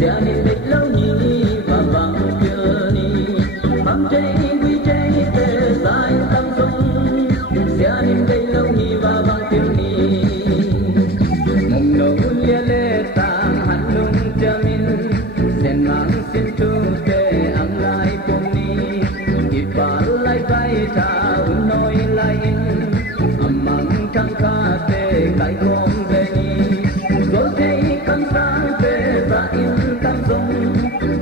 Sianin bích lâu nhì và vang kia ni Mam chay quy chay te sai tâm sông Sianin bích lâu nhì và vang kia ni Mong nâu lia lê tang han lung jamin Sen mang sin tu te ang lai pom ni Ipa lai vai ta un noi lai in Amang thang kha te kai kom ve ni Gol te kam sang te ra in tam sông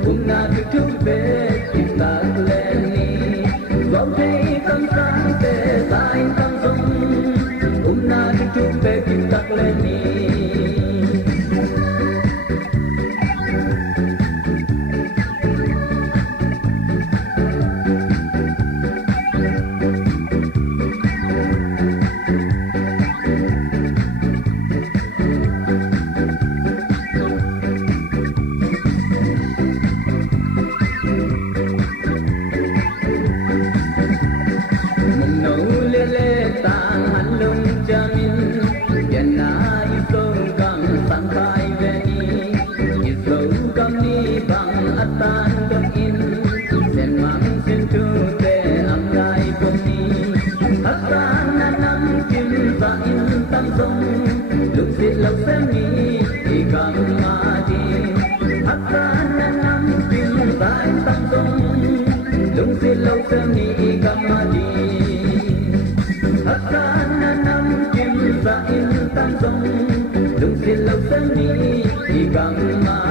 Cùng na thức thức về kịp ta lên ni Gol te kam sang te ra in tam sông Cùng na thức thức về kịp ta lên ni Hãy subscribe cho kênh Ghiền Mì Gõ để không bỏ lỡ